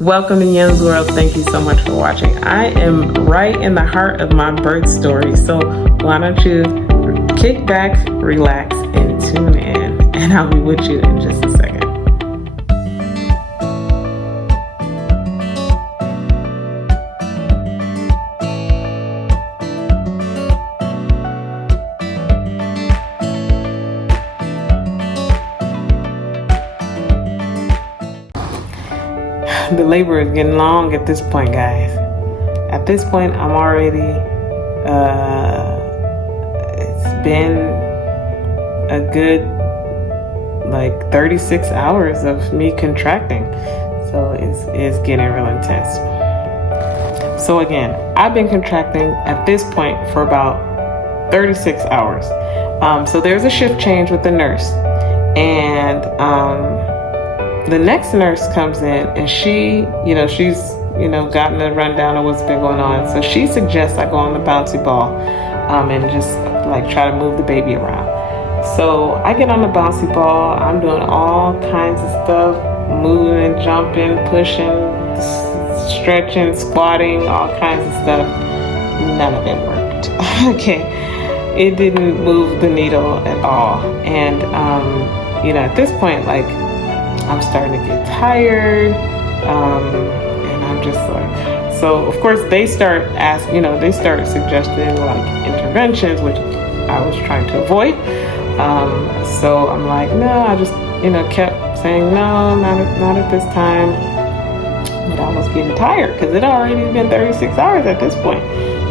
Welcome to YEM'S World. Thank you so much for watching. I am right in the heart of my birth story, so why don't you kick back, relax, and tune in, and I'll be with you in just a second. The labor is getting long at this point, guys. At this point, I'm already, it's been a good, 36 hours of me contracting. So it's getting real intense. So again, I've been contracting at this point for about 36 hours. So there's a shift change with the nurse. And, the next nurse comes in and she's, gotten a rundown of what's been going on. So she suggests I go on the bouncy ball and just try to move the baby around. So I get on the bouncy ball. I'm doing all kinds of stuff, moving, jumping, pushing, stretching, squatting, all kinds of stuff. None of it worked. Okay. It didn't move the needle at all. And, at this point, I'm starting to get tired, and I'm just so of course they start suggesting interventions, which I was trying to avoid. So I'm like, no, I just, kept saying, no, not at this time. But I was getting tired because it had already been 36 hours at this point.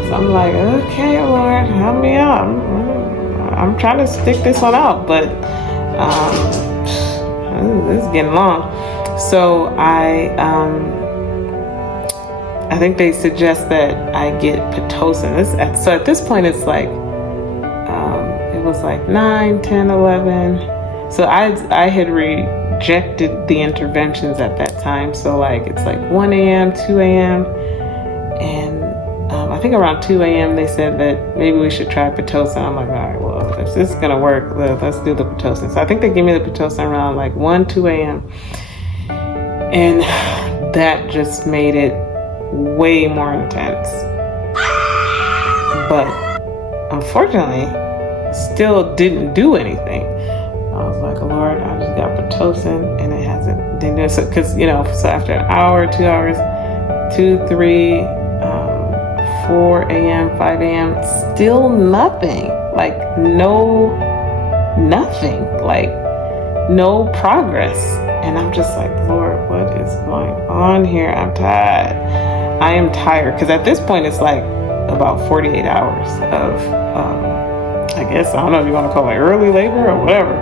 So I'm like, okay, Lord, help me out. I'm trying to stick this one out, but, this is getting long. So I think they suggest that I get Pitocin. So at this point it's it was 9, 10, 11. So I had rejected the interventions at that time. So it's 1 a.m., 2 a.m. And I think around 2 a.m. they said that maybe we should try Pitocin. I'm like, all right, well, if this is gonna work, let's do the Pitocin. So I think they gave me the Pitocin around 1, 2 a.m. And that just made it way more intense. But unfortunately, still didn't do anything. I was like, Lord, I just got Pitocin and it didn't do it. So, because, so after an hour, 2 hours, 2, 3, 4 a.m., 5 a.m., still nothing. Nothing. No progress. And I'm just like, Lord, what is going on here? I'm tired. I am tired. Because at this point, it's about 48 hours of, I guess, I don't know if you want to call it early labor or whatever.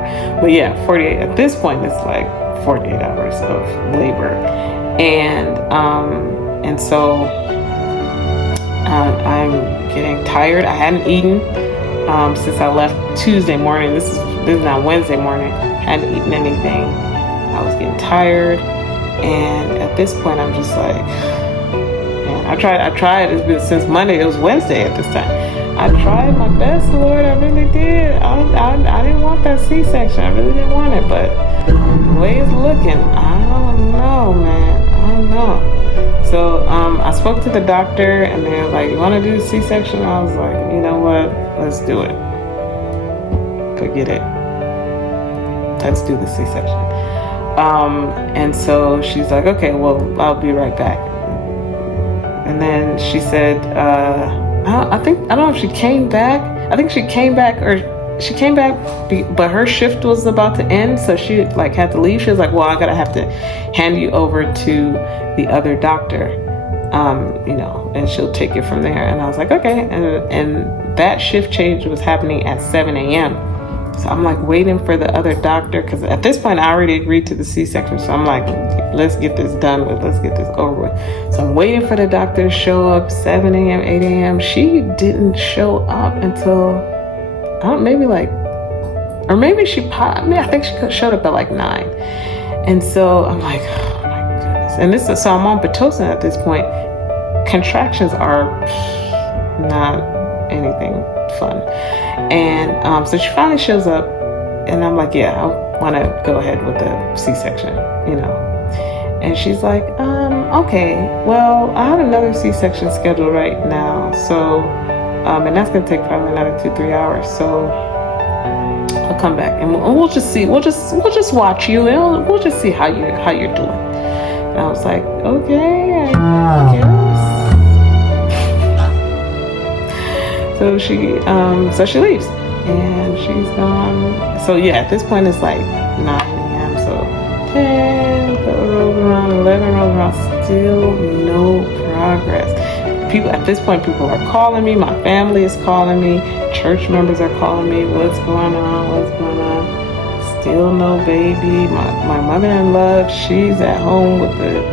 But yeah, 48. At this point, it's 48 hours of labor. And so I'm getting tired. I hadn't eaten since I left Tuesday morning. This is now Wednesday morning. I hadn't eaten anything. I was getting tired, and at this point, I'm just man. I tried. It's been since Monday. It was Wednesday at this time. I tried my best, Lord. I really did. I didn't want that C-section. I really didn't want it, but the way it's looking, I don't know, man. I don't know. So I spoke to the doctor, and they're like, "You want to do the C-section?" I was like, "You know what? Let's do it. Forget it. Let's do the C-section." And so she's like, "Okay, well, I'll be right back." And then she said, I don't know if she came back. I think she came back, but her shift was about to end, so she had to leave. She was like, "Well, have to hand you over to the other doctor, and she'll take it from there." And I was like, "Okay." And that shift change was happening at 7 a.m. So I'm waiting for the other doctor, because at this point I already agreed to the C-section. So I'm like, let's get this done with. Let's get this over with. So I'm waiting for the doctor to show up, 7 a.m., 8 a.m. She didn't show up until, maybe she I think she showed up at 9. And so I'm like, oh my goodness. So I'm on Pitocin at this point. Contractions are not anything fun. And so she finally shows up, and I'm like, yeah, I want to go ahead with the C-section, And she's like, okay, well, I have another C-section scheduled right now, so, and that's gonna take probably another 2-3 hours. So I'll come back and we'll just see. We'll just watch you, and we'll just see how you're doing. And I was like, okay, I guess. So she leaves, and she's gone. So yeah, at this point it's like 9 a.m. So 10 rolls around, 11 rolls around, still no progress. People at this point, people are calling me. My family is calling me. Church members are calling me. What's going on? What's going on? Still no baby. My mother-in-law, she's at home with the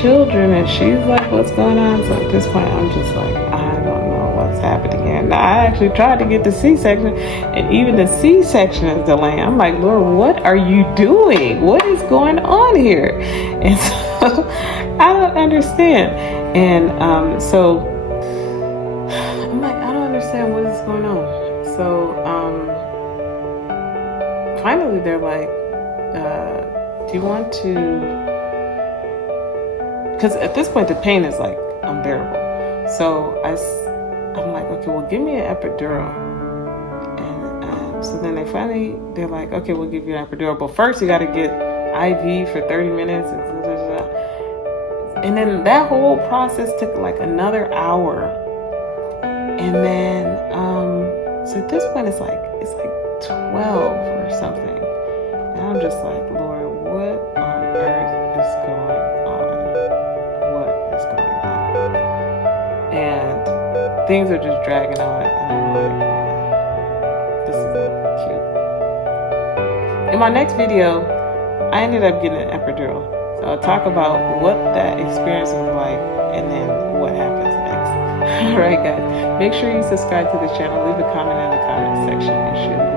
children, and she's like, what's going on? So at this point, I'm just like, I don't know what's happening. And I actually tried to get the C-section, and even the C-section is delayed. I'm like, Lord, what are you doing? What is going on here? And so I don't understand. And so I'm like, I don't understand what is going on. So finally they're like, do you want to, because at this point the pain is like unbearable. So I'm like, okay, well, give me an epidural. And so then they're like, okay, we'll give you an epidural, but first you got to get IV for 30 minutes. And then that whole process took like another hour. And then, so at this point it's like 12 or something. And I'm just like, Lord, what on earth is going on? What is going on? And things are just dragging on. And I'm like, man, this is not cute. In my next video, I ended up getting an epidural. So I'll talk about what that experience was like and then what happens next. All right, guys. Make sure you subscribe to the channel. Leave a comment in the comment section and share.